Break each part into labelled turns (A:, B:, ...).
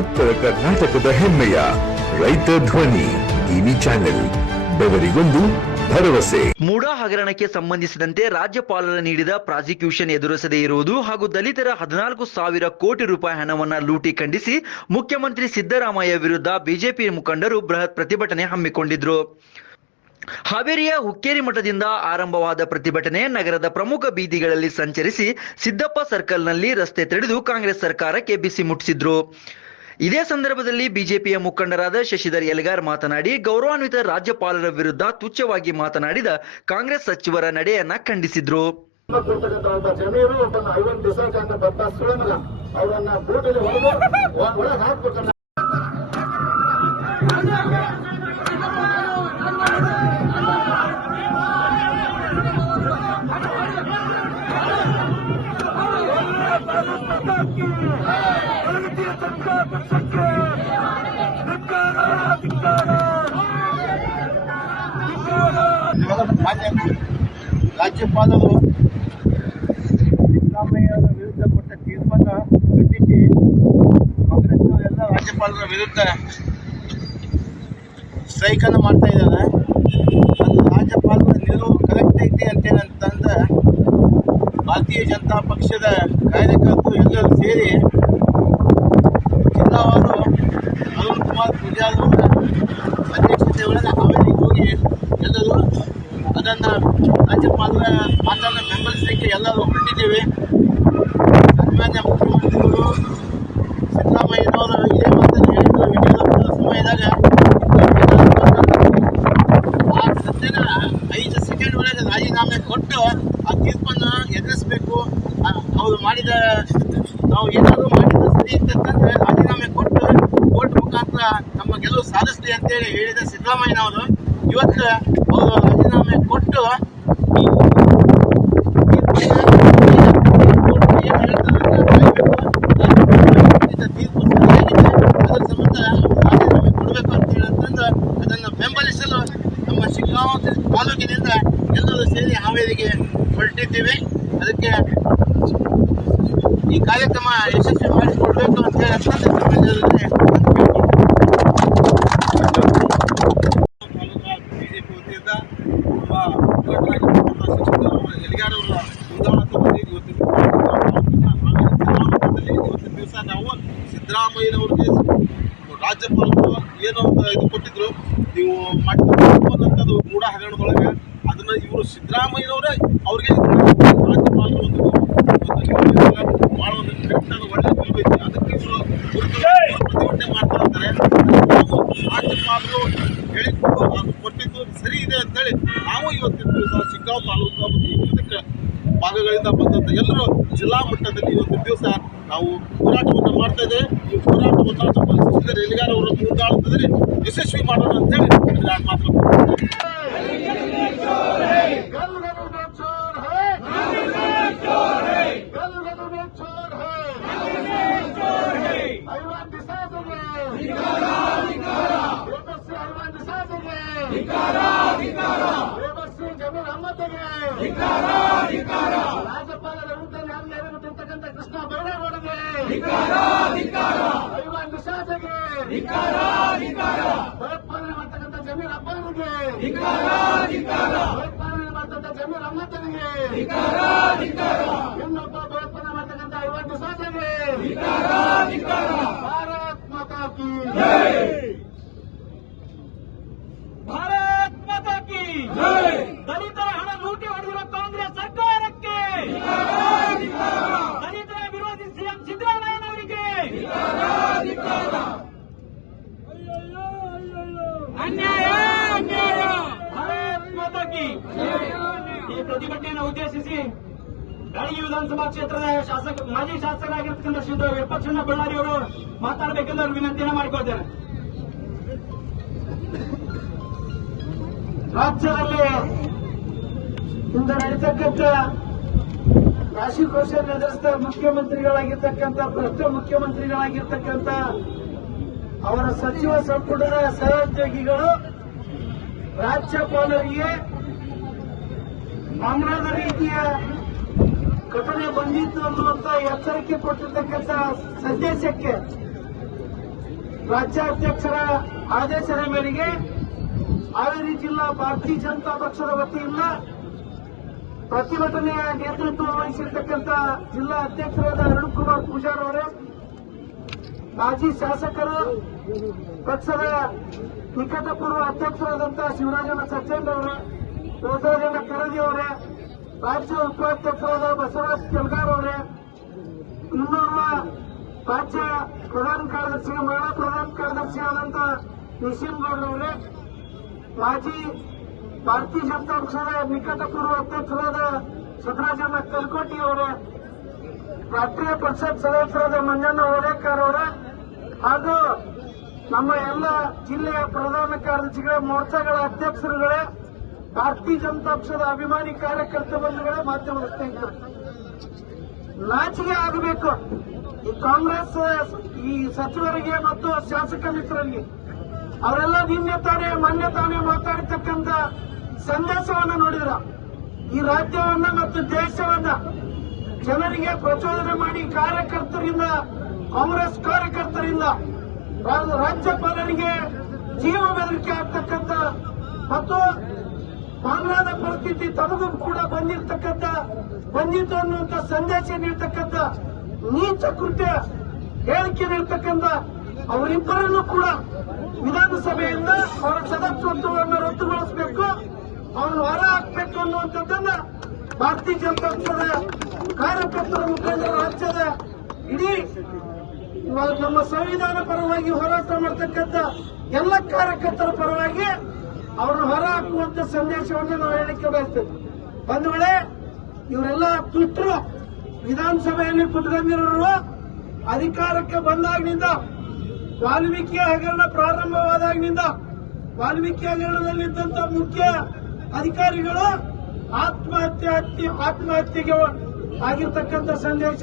A: ಉತ್ತರ ಕರ್ನಾಟಕದ ಹೆಮ್ಮೆಯ ರೈತ ಧ್ವನಿ ಟಿವಿ ಚಾನೆಲ್, ಬೆವರಿಗೊಂದು ಭರವಸೆ.
B: ಮೂಡಾ ಹಗರಣಕ್ಕೆ ಸಂಬಂಧಿಸಿದಂತೆ ರಾಜ್ಯಪಾಲರ ನೀಡಿದ ಪ್ರಾಸಿಕ್ಯೂಷನ್ ಎದುರಿಸದೇ ಇರುವುದು ಹಾಗೂ ದಲಿತರ ಹದಿನಾಲ್ಕು ಸಾವಿರ ಕೋಟಿ ರೂಪಾಯಿ ಹಣವನ್ನು ಲೂಟಿ ಖಂಡಿಸಿ ಮುಖ್ಯಮಂತ್ರಿ ಸಿದ್ದರಾಮಯ್ಯ ವಿರುದ್ಧ ಬಿಜೆಪಿ ಮುಖಂಡರು ಬೃಹತ್ ಪ್ರತಿಭಟನೆ ಹಮ್ಮಿಕೊಂಡಿದ್ರು. ಹಾವೇರಿಯ ಹುಕ್ಕೇರಿ ಮಠದಿಂದ ಆರಂಭವಾದ ಪ್ರತಿಭಟನೆ ನಗರದ ಪ್ರಮುಖ ಬೀದಿಗಳಲ್ಲಿ ಸಂಚರಿಸಿ ಸಿದ್ದಪ್ಪ ಸರ್ಕಲ್ನಲ್ಲಿ ರಸ್ತೆ ತಡೆದು ಕಾಂಗ್ರೆಸ್ ಸರ್ಕಾರಕ್ಕೆ ಬಿಸಿ ಮುಟ್ಟಿಸಿದ್ರು. ಇದೇ ಸಂದರ್ಭದಲ್ಲಿ ಬಿಜೆಪಿಯ ಮುಖಂಡರಾದ ಶಶಿಧರ್ ಎಲ್ಗಾರ್ ಮಾತನಾಡಿ ಗೌರವಾನ್ವಿತ ರಾಜ್ಯಪಾಲರ ವಿರುದ್ಧ ತುಚ್ಛವಾಗಿ ಮಾತನಾಡಿದ ಕಾಂಗ್ರೆಸ್ ಸಚಿವರ ನಡೆಯನ್ನ ಖಂಡಿಸಿದ್ರು
C: ಹೊಡೆದು ಒಳಗೆ ಹಾಕ್ಬೇಕನ್ನ
D: ಮಾನ್ಯ ರಾಜ್ಯಪಾಲರು ಸಿದ್ದರಾಮಯ್ಯರ ವಿರುದ್ಧ ಕೊಟ್ಟ ತೀರ್ಪನ್ನು ಖಂಡಿಸಿ ಕಾಂಗ್ರೆಸ್ನ ಎಲ್ಲ ರಾಜ್ಯಪಾಲರ ವಿರುದ್ಧ ಸ್ಟ್ರೈಕನ್ನು ಮಾಡ್ತಾ ಇದ್ದಾರೆ. ರಾಜ್ಯಪಾಲರ ನಿಲುವು ಕರೆಕ್ಟ್ ಐತಿ ಅಂತೇನಂತಂದ್ರೆ ಭಾರತೀಯ ಜನತಾ ಪಕ್ಷದ ಕಾರ್ಯಕರ್ತರು ಎಲ್ಲರೂ ಸೇರಿ ಜಿಲ್ಲಾವಾರು ಅರುಣ್ ಕುಮಾರ್ ಅವರ ಅಧ್ಯಕ್ಷತೆ ಒಳಗೆ ಹಾವೇರಿಗೆ ಹೋಗಿ ಎಲ್ಲರೂ ಅದನ್ನು ರಾಜ್ಯಪಾಲರ ಮಾತನ್ನು ಬೆಂಬಲಿಸಲಿಕ್ಕೆ ಎಲ್ಲರೂ ಹೊರಟಿದ್ದೇವೆ. ಸನ್ಮಾನ್ಯ ಮುಖ್ಯಮಂತ್ರಿಗಳು ಸಿದ್ದರಾಮಯ್ಯನವರು ಇದೇ ಮಾತನ್ನು ಹೇಳಿದರು. ಯಡಿಯೂರಪ್ಪ ಸಮಯದಾಗ ಆ ಸದ್ಯದ ಐದು ಸೆಕೆಂಡ್ ಒಳಗೆ ರಾಜೀನಾಮೆ ಕೊಟ್ಟು ಆ ತೀರ್ಪನ್ನು ಎದುರಿಸಬೇಕು. ಅವರು ಮಾಡಿದ ನಾವು ಏನಾದರೂ ಮಾಡಿದ ಸರಿ ಇತ್ತಂತಂದ್ರೆ ರಾಜೀನಾಮೆ ಕೊಟ್ಟು ಕೋರ್ಟ್ ಮುಖಾಂತರ ನಮ್ಮ ಗೆಲುವು ಸಾಧಿಸ್ಲಿ ಅಂತೇಳಿ ಹೇಳಿದ ಸಿದ್ದರಾಮಯ್ಯನವರು, ಇವತ್ತು ಅವರು ರಾಜೀನಾಮೆ ಕೊಟ್ಟು ತೀರ್ಪು ಅದರ ಸಂಬಂಧ ರಾಜೀನಾಮೆ ಕೊಡಬೇಕು ಅಂತ ಹೇಳಂತಂದು ಅದನ್ನು ಬೆಂಬಲಿಸಲು ನಮ್ಮ ಶಿಗ್ಗಾಂವ ತಾಲೂಕಿನಿಂದ ಎಲ್ಲರೂ ಸೇರಿ ಹಾವೇರಿಗೆ ಹೊರಟಿದ್ದೀವಿ. ಅದಕ್ಕೆ ಈ ಕಾರ್ಯಕ್ರಮ ಯಶಸ್ವಿ ಮಾಡಿಕೊಡ್ಬೇಕು ಅಂತ ಹೇಳಿ ಸಿದ್ದರಾಮಯ್ಯನವ್ರಿಗೆ ರಾಜ್ಯಪಾಲರು ಏನೋ ಇದು ಕೊಟ್ಟಿದ್ರು ನೀವು ಮಾಡಿದ ತಪ್ಪನ್ನಂಥದ್ದು ಮೂಢ ಹಗರಣದೊಳಗೆ ಅದನ್ನ ಇವರು ಸಿದ್ದರಾಮಯ್ಯನವರೇ ಅವ್ರಿಗೆ ರಾಜ್ಯಪಾಲರು ಒಂದು ಭಾಳ ಒಂದು ಕೆಟ್ಟದ ಒಳ್ಳೆ ನಿಲುವು ಐತಿ ಅದಕ್ಕೆ ಇವರು ಪ್ರತಿಭಟನೆ ಮಾಡ್ತಾ ಇದ್ದಾರೆ ನಾವು ರಾಜ್ಯಪಾಲರು ಹೇಳಿದ್ದು ಅದು ಕೊಟ್ಟಿದ್ದು ಸರಿ ಇದೆ ಅಂತೇಳಿ ನಾವು ಇವತ್ತಿನ ದಿವಸ ಶಿಗ್ಗಾಂವ್ ತಾಲೂಕು ಮತ್ತು ಈ ಇದಕ್ಕೆ ಭಾಗಗಳಿಂದ ಬಂದಂಥ ಎಲ್ಲರೂ ಜಿಲ್ಲಾ ಮಟ್ಟದಲ್ಲಿ ಇವತ್ತಿನ ದಿವಸ
C: ಭಯೋತ್ಪಾದನೆ ಮಾಡ್ತಕ್ಕಂಥ ಜಮೀರ್ ಅಹಮದ್ಗೆ ಇನ್ನೊಬ್ಬ ಭಯೋತ್ಪಾದನೆ ಮಾಡ್ತಕ್ಕಂಥ ಐವನ್ ದಿಸಾಸಗೆ ಭಾರತ್ ಮಾತಾ ಕಿ
E: ಭಾರತ್ ಮಾತಾ ಕಿ ದಲಿತರ ಹಣ ಲೂಟಿ ಹೊಡೆದಿರುವ ಕಾಂಗ್ರೆಸ್ ಸರ್ಕಾರಕ್ಕೆ ದಲಿತರ ವಿರೋಧಿ ಸಿಎಂ ಸಿದ್ದರಾಮಯ್ಯನವರಿಗೆ ಅನ್ಯಾಯ ಭಾರತ್ ಮಾತಾ ಕಿ ಈ ಪ್ರತಿಭಟನೆಯನ್ನು ಉದ್ದೇಶಿಸಿ ಬೆಳಗಿ ವಿಧಾನಸಭಾ ಕ್ಷೇತ್ರದ ಶಾಸಕ, ಮಾಜಿ ಶಾಸಕರಾಗಿರ್ತಕ್ಕಂಥ ಶ್ರೀ ವಿಪಕ್ಷ ಬಳ್ಳಾರಿ ಅವರು ಮಾತಾಡಬೇಕೆಂದು ಅವರು ವಿನಂತಿಯನ್ನು ಮಾಡಿಕೊಳ್ತೇನೆ.
C: ರಾಜ್ಯದಲ್ಲಿ ಇಂದು ನಡೀತಕ್ಕಂಥ ರಾಶಿಕೋಶ ನಡೆಸಿದ ಮುಖ್ಯಮಂತ್ರಿಗಳಾಗಿರ್ತಕ್ಕಂಥ ಭ್ರಷ್ಟ ಮುಖ್ಯಮಂತ್ರಿಗಳಾಗಿರ್ತಕ್ಕಂಥ ಅವರ ಸಚಿವ ಸಂಪುಟದ ಸಹೋದ್ಯೋಗಿಗಳು, ರಾಜ್ಯಪಾಲರಿಗೆ ಮಂಗಳದ ರೀತಿಯ ಘಟನೆ ಬಂದಿತ್ತು ಅನ್ನುವಂತ ಎಚ್ಚರಿಕೆ ಕೊಟ್ಟಿರ್ತಕ್ಕಂಥ ಸಂದೇಶಕ್ಕೆ
F: ರಾಜ್ಯಾಧ್ಯಕ್ಷರ ಆದೇಶದ ಮೇರೆಗೆ ಹಾವೇರಿ ಜಿಲ್ಲಾ ಭಾರತೀಯ ಜನತಾ ಪಕ್ಷದ ವತಿಯಿಂದ ಪ್ರತಿಭಟನೆಯ ನೇತೃತ್ವ ವಹಿಸಿರ್ತಕ್ಕಂಥ ಜಿಲ್ಲಾ ಅಧ್ಯಕ್ಷರಾದ ಅರುಣ್ ಕುಮಾರ್ ಪೂಜಾರ್ ಅವರೇ, ಮಾಜಿ ಶಾಸಕರು, ಪಕ್ಷದ ನಿಕಟಪೂರ್ವ ಅಧ್ಯಕ್ಷರಾದಂತಹ ಶಿವರಾಜನ ಸಜ್ಜನ್ ಅವರೇ ಯೋಧರಾಜನ ಕರದಿ ಅವರೇ ರಾಜ್ಯ ಉಪಾಧ್ಯಕ್ಷರಾದ ಬಸವರಾಜ್ ಕೆಲ್ಗಾರ್ ಅವರೇ ಇನ್ನೋರ್ವ ರಾಜ್ಯ ಪ್ರಧಾನ ಕಾರ್ಯದರ್ಶಿ, ಮಹಿಳಾ ಪ್ರಧಾನ ಕಾರ್ಯದರ್ಶಿಯಾದಂತ ನಿಶಿನ್ ಗೌಡ್ ಅವರೇ, ಮಾಜಿ ಭಾರತೀಯ ಜನತಾ ಪಕ್ಷದ ನಿಕಟಪೂರ್ವ ಅಧ್ಯಕ್ಷರಾದ ಸಿದ್ದರಾಜಣ್ಣ ಕಲ್ಕೋಟಿ ಅವರೇ, ರಾಷ್ಟ್ರೀಯ ಪರಿಷತ್ ಸದಸ್ಯರಾದ ಮಂಜಣ್ಣ ಓಡೇಕರ್ ಅವರೇ, ಹಾಗೂ ನಮ್ಮ ಎಲ್ಲ ಜಿಲ್ಲೆಯ ಪ್ರಧಾನ ಕಾರ್ಯದರ್ಶಿಗಳ, ಮೋರ್ಚಾಗಳ ಅಧ್ಯಕ್ಷರುಗಳೇ ಭಾರತೀಯ ಜನತಾ ಪಕ್ಷದ ಅಭಿಮಾನಿ ಕಾರ್ಯಕರ್ತ ಬಂಧುಗಳೇ ಮಾಧ್ಯಮದ ಸ್ನೇಹಿತರು. ನಾಚಿಕೆ ಆಗಬೇಕು. ಈ ಕಾಂಗ್ರೆಸ್, ಈ ಸಚಿವರಿಗೆ ಮತ್ತು ಶಾಸಕ ಮಿತ್ರರಿಗೆ. ಅವರೆಲ್ಲ ನಿನ್ನೆ ತಾನೇ, ಮೊನ್ನೆ ತಾನೇ ಮಾತಾಡಿರ್ತಕ್ಕಂಥ ಸಂದೇಶವನ್ನ ನೋಡಿದ್ರ. ಈ ರಾಜ್ಯವನ್ನ ಮತ್ತು ದೇಶವನ್ನ ಜನರಿಗೆ ಪ್ರಚೋದನೆ ಮಾಡಿ ಕಾರ್ಯಕರ್ತರಿಂದ, ಕಾಂಗ್ರೆಸ್ ಕಾರ್ಯಕರ್ತರಿಂದ ರಾಜ್ಯಪಾಲರಿಗೆ ಜೀವ ಬೆದರಿಕೆ ಆಗ್ತಕ್ಕಂಥ ಮತ್ತು ಬಾಂಗ್ಲಾದ ಪರಿಸ್ಥಿತಿ ತಮಗೂ ಕೂಡ ಬಂದಿರತಕ್ಕಂತ, ಬಂದಿತ್ತು ಅನ್ನುವಂಥ ಸಂದೇಶ ನೀಡ್ತಕ್ಕಂಥ ನೀಚ ಕೃತ್ಯ ಹೇಳಿಕೆ ನೀಡ್ತಕ್ಕಂಥ ಅವರಿಬ್ಬರನ್ನು ಕೂಡ ವಿಧಾನಸಭೆಯಿಂದ ಅವರ ಸದಸ್ಯತ್ವವನ್ನು ರದ್ದುಗೊಳಿಸಬೇಕು ಅವನು ಹೊರ ಹಾಕಬೇಕು ಅನ್ನುವಂಥದ್ದನ್ನ ಭಾರತೀಯ ಜನತಾ ಪಕ್ಷದ ಕಾರ್ಯಕರ್ತರ, ಮುಖಂಡರ ರಾಜ್ಯದ ಇಡೀ ನಮ್ಮ ಸಂವಿಧಾನ ಪರವಾಗಿ ಹೋರಾಟ ಮಾಡ್ತಕ್ಕಂಥ ಎಲ್ಲ ಕಾರ್ಯಕರ್ತರ ಪರವಾಗಿ ಅವರನ್ನು ಹೊರ ಹಾಕುವಂತ ಸಂದೇಶವನ್ನು ನಾವು ಹೇಳಲಿಕ್ಕೆ ಬಯಸ್ತೇವೆ. ಬಂಧುಗಳೇ ಇವರೆಲ್ಲ ದುಷ್ಟರು ವಿಧಾನಸಭೆಯಲ್ಲಿ ಕುತ್ಕೊಂಡಿರೋರು ಅಧಿಕಾರಕ್ಕೆ ಬಂದಾಗಿನಿಂದ, ವಾಲ್ಮೀಕಿ ಹಗರಣ ಪ್ರಾರಂಭವಾದಾಗಿನಿಂದ, ವಾಲ್ಮೀಕಿ ಹಗರಣದಲ್ಲಿದ್ದಂತ ಮುಖ್ಯ ಅಧಿಕಾರಿಗಳು ಆತ್ಮಹತ್ಯೆ ಹತ್ಯೆ, ಆತ್ಮಹತ್ಯೆಗೆ ಆಗಿರ್ತಕ್ಕಂಥ ಸಂದೇಶ.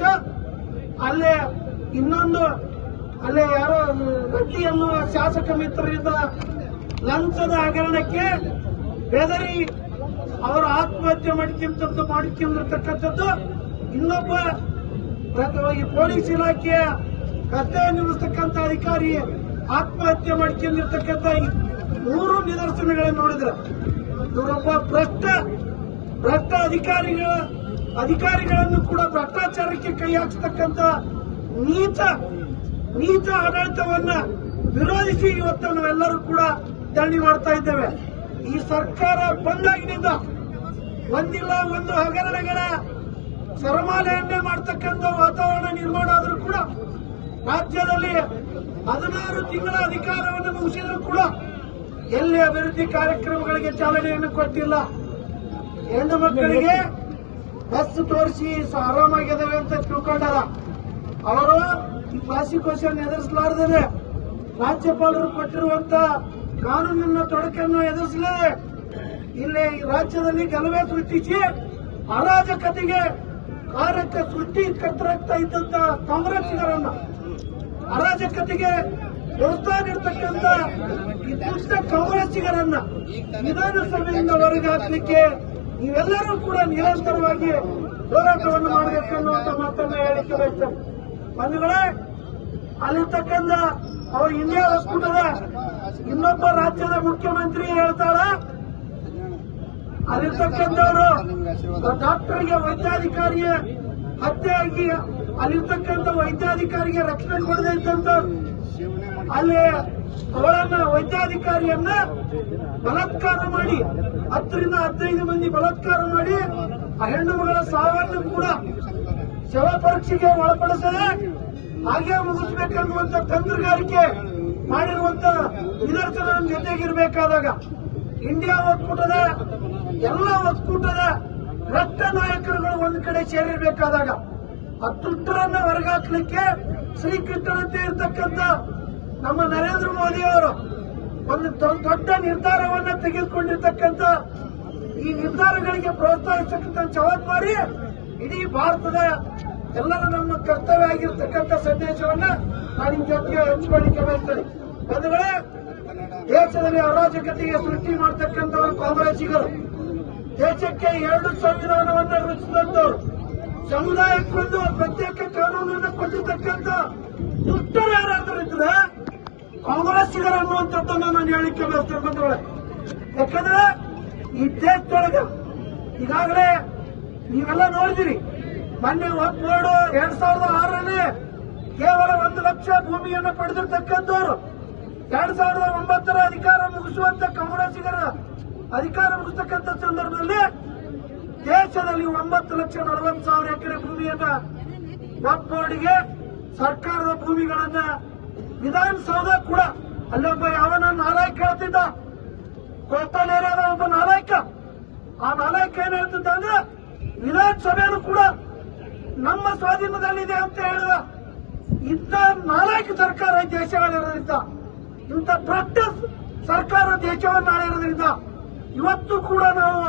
F: ಅಲ್ಲೇ ಇನ್ನೊಂದು, ಅಲ್ಲೇ ಯಾರೋ ಗಟ್ಟಿ ಎನ್ನುವ ಶಾಸಕ ಮಿತ್ರರಿಂದ ಲಂಚದ ಹಗರಣಕ್ಕೆ ಬೆದರಿ ಅವರು ಆತ್ಮಹತ್ಯೆ ಮಾಡಿಕೊಂಡದ್ದು ಮಾಡಿಕೊಂಡಿರ್ತಕ್ಕಂಥದ್ದು. ಇನ್ನೊಬ್ಬ ಈ ಪೊಲೀಸ್ ಇಲಾಖೆಯ ಕರ್ತವ್ಯ ನಿರ್ವಹಿಸ್ತಕ್ಕಂಥ ಅಧಿಕಾರಿ ಆತ್ಮಹತ್ಯೆ ಮಾಡಿಕೊಂಡಿರ್ತಕ್ಕಂಥ ಮೂರು ನಿದರ್ಶನಗಳನ್ನು ನೋಡಿದ್ರೆ ಇವರೊಬ್ಬ ಭ್ರಷ್ಟ ಭ್ರಷ್ಟ ಅಧಿಕಾರಿಗಳ, ಅಧಿಕಾರಿಗಳನ್ನು ಕೂಡ ಭ್ರಷ್ಟಾಚಾರಕ್ಕೆ ಕೈ ಹಾಕ್ತಕ್ಕಂಥ ನೀಚ ನೀಚ ಆಡಳಿತವನ್ನ ವಿರೋಧಿಸಿ ಇವತ್ತು ನಾವೆಲ್ಲರೂ ಕೂಡ ಧರಣಿ ಮಾಡ್ತಾ ಇದ್ದೇವೆ. ಈ ಸರ್ಕಾರ ಬಂದಾಗಿನಿಂದ ಒಂದಿಲ್ಲ, ಒಂದು ಹಗರಣಗಳ ಸರಮಾಲೆಯನ್ನೇ ಮಾಡ್ತಕ್ಕಂಥ ವಾತಾವರಣ ನಿರ್ಮಾಣ ಆದರೂ ಕೂಡ ರಾಜ್ಯದಲ್ಲಿ ಹದಿನಾರು ತಿಂಗಳ ಅಧಿಕಾರವನ್ನು ಮುಗಿಸಿದ್ರು ಕೂಡ ಎಲ್ಲಿ ಅಭಿವೃದ್ಧಿ ಕಾರ್ಯಕ್ರಮಗಳಿಗೆ ಚಾಲನೆಯನ್ನು ಕೊಟ್ಟಿಲ್ಲ. ಹೆಣ್ಣು ಮಕ್ಕಳಿಗೆ ಬಸ್ ತೋರಿಸಿ ಆರಾಮಾಗಿದ್ದಾವೆ ಅಂತ ತಿಳ್ಕೊಂಡಾರ. ಅವರು ಪ್ರಾಸಿಕ್ಯೂಷನ್ ಎದುರಿಸಲಾರದೆ ರಾಜ್ಯಪಾಲರು ಕೊಟ್ಟಿರುವಂತ ಕಾನೂನಿನ ತೊಡಕನ್ನು ಎದುರಿಸಲೇ ಇಲ್ಲಿ ಈ ರಾಜ್ಯದಲ್ಲಿ ಗಲಭೆ ಸೃಷ್ಟಿಸಿ ಅರಾಜಕತೆಗೆ ಕಾರ್ಯಕ್ಕೆ ಸೃಷ್ಟಿಕರ್ತರಾಗ್ತಾ ಇದ್ದಂತ ಕಾಂಗ್ರೆಸ್ಸಿಗರನ್ನ ಅರಾಜಕತೆಗೆ ಪ್ರೋತ್ಸಾಹ ನೀಡತಕ್ಕಂತ ಈ ದುಷ್ಟ ಕಾಂಗ್ರೆಸ್ಸಿಗರನ್ನ ವಿಧಾನಸಭೆಯಿಂದ ಹೊರಗೆ ಹಾಕಲಿಕ್ಕೆ ನೀವೆಲ್ಲರೂ ಕೂಡ ನಿರಂತರವಾಗಿ ಹೋರಾಟವನ್ನು ಮಾಡಬೇಕು ಅನ್ನುವಂತ ಮಾತನ್ನ ಹೇಳಿಕೆ ಬಯಸ್ತೇನೆ ಬಂಧುಗಳೇ ಅಲ್ಲಿರ್ತಕ್ಕಂಥ ಅವ್ರ ಇಂಡಿಯಾ ಒಕ್ಕೂಟದ ಇನ್ನೊಬ್ಬ ರಾಜ್ಯದ ಮುಖ್ಯಮಂತ್ರಿ ಹೇಳ್ತಾಳ ಅಲ್ಲಿರ್ತಕ್ಕಂಥವರು, ಡಾಕ್ಟರ್ಗೆ ವೈದ್ಯಾಧಿಕಾರಿಯ ಹತ್ಯೆ ಆಗಿ ಅಲ್ಲಿರ್ತಕ್ಕಂಥ ವೈದ್ಯಾಧಿಕಾರಿಗೆ ರಕ್ಷಣೆ ಕೊಡದೆ ಇದ್ದಂತ ಅಲ್ಲಿ ಅವಳನ್ನ ವೈದ್ಯಾಧಿಕಾರಿಯನ್ನ ಬಲಾತ್ಕಾರ ಮಾಡಿ, ಹತ್ತರಿಂದ ಹದಿನೈದು ಮಂದಿ ಬಲಾತ್ಕಾರ ಮಾಡಿ ಆ ಹೆಣ್ಣು ಮಗಳ ಸಾವನ್ನು ಕೂಡ ಶವ ಪರೀಕ್ಷೆಗೆ ಒಳಪಡಿಸದೆ ಹಾಗೆ ಮುಗಿಸ್ಬೇಕನ್ನುವಂತ ತಂತ್ರಗಾರಿಕೆ ಮಾಡಿರುವಂತ ನಮ್ಮ ಜೊತೆಗಿರ್ಬೇಕಾದಾಗ ಇಂಡಿಯಾ ಒಕ್ಕೂಟದ, ಎಲ್ಲ ಒಕ್ಕೂಟದ ರಕ್ತ ನಾಯಕರುಗಳು ಒಂದು ಕಡೆ ಸೇರಿರ್ಬೇಕಾದಾಗ ದುಷ್ಟರನ್ನ ಹೊರಗಾಕ್ಲಿಕ್ಕೆ ಶ್ರೀಕೃಷ್ಣನಂತೆ ಇರತಕ್ಕಂತ ನಮ್ಮ ನರೇಂದ್ರ ಮೋದಿ ಅವರು ಒಂದು ದೊಡ್ಡ ನಿರ್ಧಾರವನ್ನ ತೆಗೆದುಕೊಂಡಿರ್ತಕ್ಕಂತ ಈ ನಿರ್ಧಾರಗಳಿಗೆ ಪ್ರೋತ್ಸಾಹಿಸತಕ್ಕಂಥ ಜವಾಬ್ದಾರಿ ಇಡೀ ಭಾರತದ ಎಲ್ಲರ ನಮ್ಮ ಕರ್ತವ್ಯ ಆಗಿರ್ತಕ್ಕಂಥ ಸಂದೇಶವನ್ನ ನಾನು ನಿಮ್ ಜೊತೆಗೆ ಹಂಚಿಕೊಳ್ಳಿಕ್ಕೆ ಬಯಸ್ತೇನೆ. ಬಂಧುಗಳೇ, ದೇಶದಲ್ಲಿ ಅರಾಜಕತೆಗೆ ಸೃಷ್ಟಿ ಮಾಡ್ತಕ್ಕಂಥವ್ರು ಕಾಂಗ್ರೆಸ್ಸಿಗರು. ದೇಶಕ್ಕೆ ಎರಡು ಸಂವಿಧಾನವನ್ನ ರಚಿಸಿದಂತವ್ರು ಸಮುದಾಯಕ್ಕೊಂದು ಪ್ರತ್ಯೇಕ ಕಾನೂನನ್ನು ಕೊಟ್ಟಿರ್ತಕ್ಕಂಥ ದುಷ್ಟರು ಯಾರಾದ್ರೂ ಇದ್ರೆ ಕಾಂಗ್ರೆಸ್ಸಿಗರು ಅನ್ನುವಂಥದ್ದನ್ನ ನಾನು ಹೇಳಿಕೆ ಬಯಸ್ತೇನೆ ಬಂಧುಗಳೇ. ಯಾಕಂದ್ರೆ ಈ ದೇಶದೊಳಗೆ ಈಗಾಗಲೇ ನೀವೆಲ್ಲ ನೋಡಿದಿರಿ ಮೊನ್ನೆ ಬೋರ್ಡ್ ಎರಡ್ ಸಾವಿರದ ಆರರಲ್ಲಿ ಕೇವಲ ಒಂದು ಲಕ್ಷ ಭೂಮಿಯನ್ನು ಪಡೆದಿರ್ತಕ್ಕಂಥವ್ರು. ಎರಡ್ ಸಾವಿರದ ಒಂಬತ್ತರ ಅಧಿಕಾರ ಮುಗಿಸುವಂತ ಕಾಂಗ್ರೆಸ್ಸಿಗರ ಅಧಿಕಾರ ಮುಗಿಸ್ತಕ್ಕಂಥ ಸಂದರ್ಭದಲ್ಲಿ ದೇಶದಲ್ಲಿ ಒಂಬತ್ತು ಲಕ್ಷ ನಲವತ್ತು ಸಾವಿರ ಎಕರೆ ಭೂಮಿಯನ್ನ ಒಪ್ಪೋಡಿಗೆ ಸರ್ಕಾರದ ಭೂಮಿಗಳನ್ನ ವಿಧಾನಸೌಧ ಕೂಡ ಅಲ್ಲೊಬ್ಬ ಯಾವನ ನಾಲಾಯಕ ಹೇಳ್ತಿದ್ದ. ಕೋಪಾಲ್ ಒಬ್ಬ ನಾಲಾಯಕ. ಆ ನಾಲಾಯಕ ಏನ್ ಹೇಳ್ತಿದ್ದ ಅಂದ್ರೆ ವಿಧಾನಸಭೆಯನ್ನು ಕೂಡ ನಮ್ಮ ಸ್ವಾಧೀನದಲ್ಲಿದೆ ಅಂತ ಹೇಳುವ ಇಂಥ ನಾಲ್ಕು ಸರ್ಕಾರ ದೇಶಗಳಿರೋದ್ರಿಂದ ಇಂಥ ಭ್ರಷ್ಟ ಸರ್ಕಾರ ದೇಶವನ್ನು ಆಳಿರೋದ್ರಿಂದ ಇವತ್ತು ಕೂಡ ನಾವು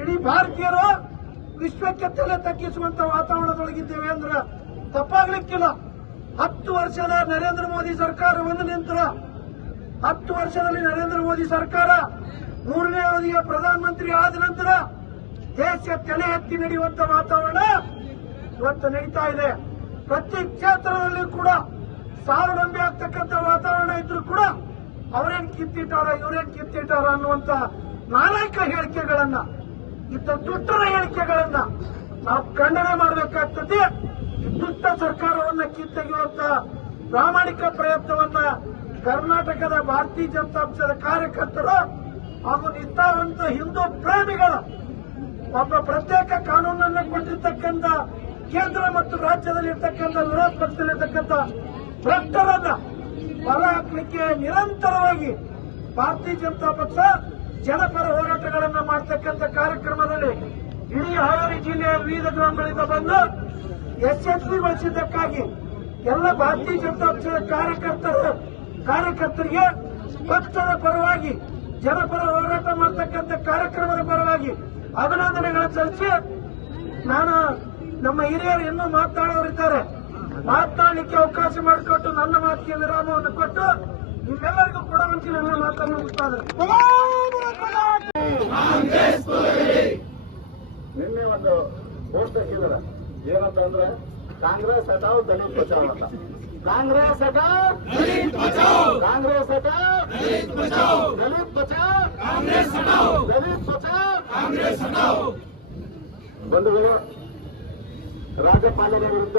F: ಇಡೀ ಭಾರತೀಯರು ವಿಶ್ವಕ್ಕೆ ತಲೆ ತಗ್ಗಿಸುವಂತ ವಾತಾವರಣದೊಳಗಿದ್ದೇವೆ ಅಂದ್ರೆ ತಪ್ಪಾಗ್ಲಿಕ್ಕಿಲ್ಲ. ಹತ್ತು ವರ್ಷದ ನರೇಂದ್ರ ಮೋದಿ ಸರ್ಕಾರ ಒಂದು ನಂತರ ಹತ್ತು ವರ್ಷದಲ್ಲಿ ನರೇಂದ್ರ ಮೋದಿ ಸರ್ಕಾರ ಮೂರನೇ ಅವಧಿಯ ಪ್ರಧಾನಮಂತ್ರಿ ಆದ ನಂತರ ದೇಶ ತಲೆ ಎತ್ತಿ ನಡೆಯುವಂತ ವಾತಾವರಣ ಇವತ್ತು ನಡೀತಾ ಇದೆ. ಪ್ರತಿ ಕ್ಷೇತ್ರದಲ್ಲಿ ಕೂಡ ಸ್ವಾವಲಂಬಿ ಆಗ್ತಕ್ಕಂಥ ವಾತಾವರಣ ಇದ್ರೂ ಕೂಡ ಅವರೇನ್ ಕಿತ್ತಿಟ್ಟಾರ, ಇವರೇನ್ ಕಿತ್ತಿಟ್ಟಾರ ಅನ್ನುವಂತ ನಾಲ್ಕ ಹೇಳಿಕೆಗಳನ್ನ ಇಂಥ ದುಷ್ಟರ ಹೇಳಿಕೆಗಳನ್ನ ನಾವು ಖಂಡನೆ ಮಾಡಬೇಕಾಗ್ತದೆ. ದುಷ್ಟ ಸರ್ಕಾರವನ್ನ ಕಿತ್ತೆಗೆಯುವಂತ ಪ್ರಾಮಾಣಿಕ ಪ್ರಯತ್ನವನ್ನ ಕರ್ನಾಟಕದ ಭಾರತೀಯ ಜನತಾ ಪಕ್ಷದ ಕಾರ್ಯಕರ್ತರು ಹಾಗೂ ನಿಷ್ಠಾವಂತ ಹಿಂದೂ ಪ್ರೇಮಿಗಳು ಒಬ್ಬ ಪ್ರತ್ಯೇಕ ಕಾನೂನನ್ನು ಕೊಟ್ಟಿರ್ತಕ್ಕಂಥ ಕೇಂದ್ರ ಮತ್ತು ರಾಜ್ಯದಲ್ಲಿ ಇರ್ತಕ್ಕಂಥ ವಿರೋಧ ಪಕ್ಷದಲ್ಲಿರ್ತಕ್ಕಂಥ ಭ್ರಷ್ಟರನ್ನ ಹೊರ ಹಾಕ್ಲಿಕ್ಕೆ ನಿರಂತರವಾಗಿ ಭಾರತೀಯ ಜನತಾ ಪಕ್ಷ ಜನಪರ ಹೋರಾಟಗಳನ್ನ ಮಾಡ್ತಕ್ಕಂಥ ಕಾರ್ಯಕ್ರಮದಲ್ಲಿ ಇಡೀ ಹಾವೇರಿ ಜಿಲ್ಲೆಯ ವಿವಿಧ ಗ್ರಾಮಗಳಿಂದ ಬಂದು ಯಶಸ್ವಿಗೊಳಿಸಿದ್ದಕ್ಕಾಗಿ ಎಲ್ಲ ಭಾರತೀಯ ಜನತಾ ಪಕ್ಷದ ಕಾರ್ಯಕರ್ತರು ಕಾರ್ಯಕರ್ತರಿಗೆ ಪಕ್ಷದ ಪರವಾಗಿ ಜನಪರ ಹೋರಾಟ ಮಾಡ್ತಕ್ಕಂಥ ಕಾರ್ಯಕ್ರಮದ ಪರವಾಗಿ ಅಭಿನಂದನೆಗಳನ್ನು ಸಲ್ಲಿಸಿ ನಾನು ನಮ್ಮ ಹಿರಿಯರು ಇನ್ನೂ ಮಾತನಾಡೋರಿದ್ದಾರೆ ಮಾತನಾಡಲಿಕ್ಕೆ ಅವಕಾಶ ಮಾಡಿಕೊಟ್ಟು ನನ್ನ ಮಾತಿಗೆ ವಿರಾಮವನ್ನು ಕೊಟ್ಟು ನಿಮ್ಮೆಲ್ಲರಿಗೂ ಕೂಡ ಮುಂಚೆ ನನ್ನ ಮಾತನ್ನು ಮುಗಿಸ್ತಾರೆ
C: ನಿನ್ನೆ ಒಂದು ಪೋಸ್ಟ್ ಹಾಕಿದಾರ ಏನಂತ ಅಂದ್ರೆ ಕಾಂಗ್ರೆಸ್ ಹಟಾವ್ ದಲಿತ್ ಬಚಾವ್ ಅಂತ. ಕಾಂಗ್ರೆಸ್ ಹಟಾವ್ ಕಾಂಗ್ರೆಸ್ ಹಟಾವ್ ದಲಿತ್ ಬಚಾವ್. ದಲಿತ್ ಬಚಾವ್. ಬಂಧುಗಳು ರಾಜ್ಯಪಾಲರ ವಿರುದ್ಧ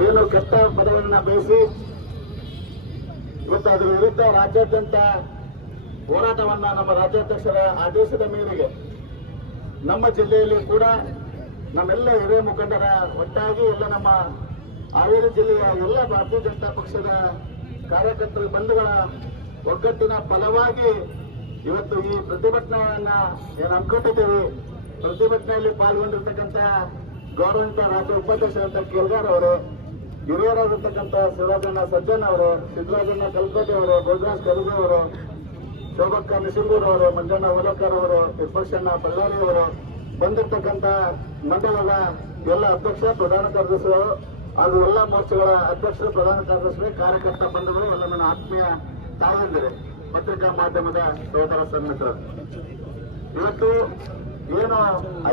C: ಏನು ಕೆಟ್ಟ ಪದವನ್ನ ಬಯಸಿ ಇವತ್ತು ಅದರ ವಿರುದ್ಧ ರಾಜ್ಯಾದ್ಯಂತ ಹೋರಾಟವನ್ನ ನಮ್ಮ ರಾಜ್ಯಾಧ್ಯಕ್ಷರ ಆದೇಶದ ಮೇರೆಗೆ ನಮ್ಮ ಜಿಲ್ಲೆಯಲ್ಲಿ ಕೂಡ ನಮ್ಮೆಲ್ಲ ಹಿರಿಯ ಮುಖಂಡರ ಒಟ್ಟಾಗಿ ಎಲ್ಲ ನಮ್ಮ ಹಾವೇರಿ ಜಿಲ್ಲೆಯ ಎಲ್ಲ ಭಾರತೀಯ ಜನತಾ ಪಕ್ಷದ ಕಾರ್ಯಕರ್ತರು ಬಂಧುಗಳ ಒಗ್ಗಟ್ಟಿನ ಫಲವಾಗಿ ಇವತ್ತು ಈ ಪ್ರತಿಭಟನೆಯನ್ನ ಏನು ಹಮ್ಮಿಕೊಂಡಿದ್ದೇವೆ ಪ್ರತಿಭಟನೆಯಲ್ಲಿ ಪಾಲ್ಗೊಂಡಿರ್ತಕ್ಕಂಥ ಗೌರವಾನ್ವಿತ ರಾಜ್ಯ ಉಪಾಧ್ಯಕ್ಷರಂತ ಕೇಲ್ಗಾರ್ ಅವರು. ಹಿರಿಯರಾಗಿರ್ತಕ್ಕಂಥ ಸಿರಾಜಣ್ಣ ಸಜ್ಜನ್ ಅವರು, ಸಿದ್ದರಾಜಣ್ಣ ಕಲ್ಕೋಟೆ ಅವರು ಗೋಜರಾಜ್ ಕರುಗು ಅವರು, ಶೋಭಕ್ಕ ನಿಸಿಂಗೂರ್ ಅವರು, ಮಂಜಣ್ಣ ಓಲಕರ್ ಅವರು ವಿಪಕ್ಷಣ್ಣ ಬಳ್ಳಾರಿ ಅವರು. ಬಂದಿರ್ತಕ್ಕಂಥ ಮಂಡಲದ ಎಲ್ಲ ಅಧ್ಯಕ್ಷ, ಪ್ರಧಾನ ಕಾರ್ಯದರ್ಶಿಗಳು ಹಾಗೂ ಎಲ್ಲ ಮೋರ್ಚಾಗಳ ಅಧ್ಯಕ್ಷರು, ಪ್ರಧಾನ ಕಾರ್ಯದರ್ಶಿಗಳು, ಕಾರ್ಯಕರ್ತ ಬಂಧುಗಳು, ಎಲ್ಲ ನನ್ನ ಆತ್ಮೀಯ ತಾಯಂದಿರೆ. ಪತ್ರಿಕಾ ಮಾಧ್ಯಮದ ಸಹೋದರ ಸನ್ನಿಹಿತರು. ಇವತ್ತು ಏನು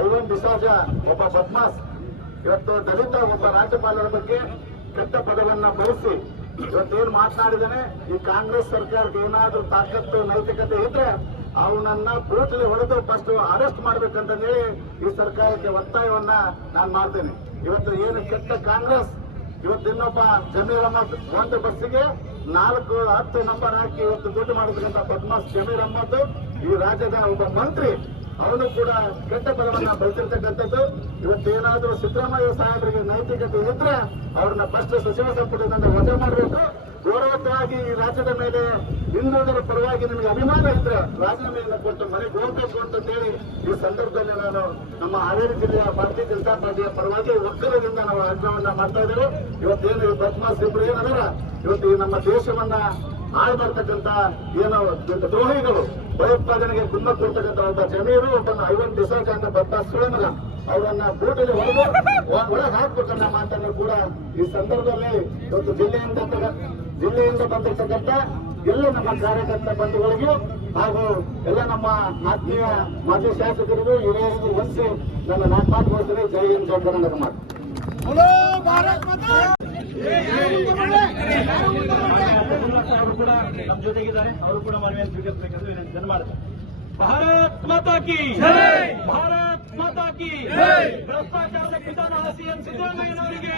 C: ಐವನ್ ಡಿಸಾಜ ಒಬ್ಬ ಬದ್ಮಾಸ್, ಇವತ್ತು ದಲಿತ ಒಬ್ಬ ರಾಜ್ಯಪಾಲರ ಬಗ್ಗೆ ಕೆಟ್ಟ ಪದವನ್ನ ಬಳಸಿ ಇವತ್ತೇನು ಮಾತನಾಡಿದಾನೆ? ಈ ಕಾಂಗ್ರೆಸ್ ಸರ್ಕಾರಕ್ಕೆ ಏನಾದ್ರೂ ತಾಕತ್ತು, ನೈತಿಕತೆ ಇದ್ರೆ ಅವನನ್ನ ಬ್ರೂಟಲಿ ಹೊಡೆದು ಫಸ್ಟ್ ಅರೆಸ್ಟ್ ಮಾಡ್ಬೇಕಂತ ಹೇಳಿ ಈ ಸರ್ಕಾರಕ್ಕೆ ಒತ್ತಾಯವನ್ನ ನಾನು ಮಾಡ್ತೇನೆ. ಇವತ್ತು ಏನು ಕೆಟ್ಟ ಕಾಂಗ್ರೆಸ್, ಇವತ್ತು ಇನ್ನೊಬ್ಬ ಜಮೀರ್ ಅಹಮದ್ ಒಂದು ಬಸ್ಸಿಗೆ ನಾಲ್ಕು, ಹತ್ತು ನಂಬರ್ ಹಾಕಿ ಇವತ್ತು ದುಡ್ಡು ಮಾಡಿರ್ತಕ್ಕಂಥ ಪದ್ಮಾಸ್ ಜಮೀರ್ ಅಹಮದ್ ಈ ರಾಜ್ಯದ ಒಬ್ಬ ಮಂತ್ರಿ ಅವನು ಕೂಡ ಕೆಟ್ಟ ಬಲವನ್ನ ಬಳಸಿರ್ತಕ್ಕಂಥದ್ದು. ಇವತ್ತೇನಾದ್ರೂ ಸಿದ್ದರಾಮಯ್ಯ ಸಾಹೇಬರಿಗೆ ನೈತಿಕತೆ ಇದ್ರೆ ಅವ್ರನ್ನ ಫಸ್ಟ್ ಸಚಿವ ಸಂಪುಟದಿಂದ ವಜಾ ಮಾಡಬೇಕು. ಗೌರವವಾಗಿ ಈ ರಾಜ್ಯದ ಮೇಲೆ ಹಿಂದೂದರ ಪರವಾಗಿ ನಿಮಗೆ ಅಭಿಮಾನ ಇದ್ರೆ ರಾಜೀನಾಮೆಯನ್ನು ಕೊಟ್ಟು ಮನೆಗೆ ಹೋಗ್ಬೇಕು ಅಂತ ಹೇಳಿ ಈ ಸಂದರ್ಭದಲ್ಲಿ ನಾನು ನಮ್ಮ ಹಾವೇರಿ ಜಿಲ್ಲೆಯ ಭಾರತೀಯ ಜನತಾ ಪಾರ್ಟಿಯ ಪರವಾಗಿ ಒಕ್ಕಲದಿಂದ ನಾವು ಆಗ್ರಹವನ್ನ ಮಾಡ್ತಾ ಇದ್ದೇವೆ. ಇವತ್ತೇನು ಬದ್ಮಾಸ್ ಇಬ್ರು ಏನದರ ಇವತ್ತು ಈ ನಮ್ಮ ದೇಶವನ್ನ ಹಾಳು ಮಾಡ್ತಕ್ಕಂತ ಏನು ದ್ರೋಹಿಗಳು, ಭಯೋತ್ಪಾದನೆಗೆ ಕುಮ್ಮಕ್ ಕೊಡ್ತಕ್ಕಂತ ಜಮೀರು, ಒಬ್ಬನ ಐವನ್ ಡಿಸಾಕ್ ಅಂತ ಬರ್ತಾ ಅವರನ್ನ ಬೂಟಲ್ಲಿ ಹೊಡೆದು ಒಳಗೆ ಹಾಕ್ಬೇಕನ್ನ ಮಾತನ್ನು ಕೂಡ ಈ ಸಂದರ್ಭದಲ್ಲಿ ಇವತ್ತು ಜಿಲ್ಲೆಯಿಂದ ಜಿಲ್ಲೆಯಿಂದ ಬಂದಿರ್ತಕ್ಕಂಥ ಎಲ್ಲ ನಮ್ಮ ಕಾರ್ಯಕರ್ತ ಬಂಧುಗಳಿಗೂ ಹಾಗೂ ಎಲ್ಲ ನಮ್ಮ ಆತ್ಮೀಯ ಮಾಜಿ ಶಾಸಕರಿಗೂ ಹಿರಿಯರಿಗೂ ಹೊಂದಿಸಿ ನನ್ನ ನಾಲ್ಕು ಮಾತು ಹೋಗ್ತೀನಿ ಜೈ ಹಿಂದ್, ಜೈ ಕರ್ನಾಟಕ ಅವರು ಕೂಡ
E: ನಮ್ಮ ಜೊತೆಗಿದ್ದಾರೆ. ಅವರು ಕೂಡ ಮನವಿಯನ್ನು ಸ್ವೀಕರಿಸಬೇಕೆಂದು ವಿನಂತಿಯನ್ನು ಮಾಡುತ್ತಾರೆ ಭಾರತ್ ಮಾತಾ ಕಿ ಭಾರತ್ ಮಾತಾ ಕಿ ಭ್ರಷ್ಟಾಚಾರದ ಕಿತಾನ ಸಿಎಂ ಸಿದ್ದರಾಮಯ್ಯನವರಿಗೆ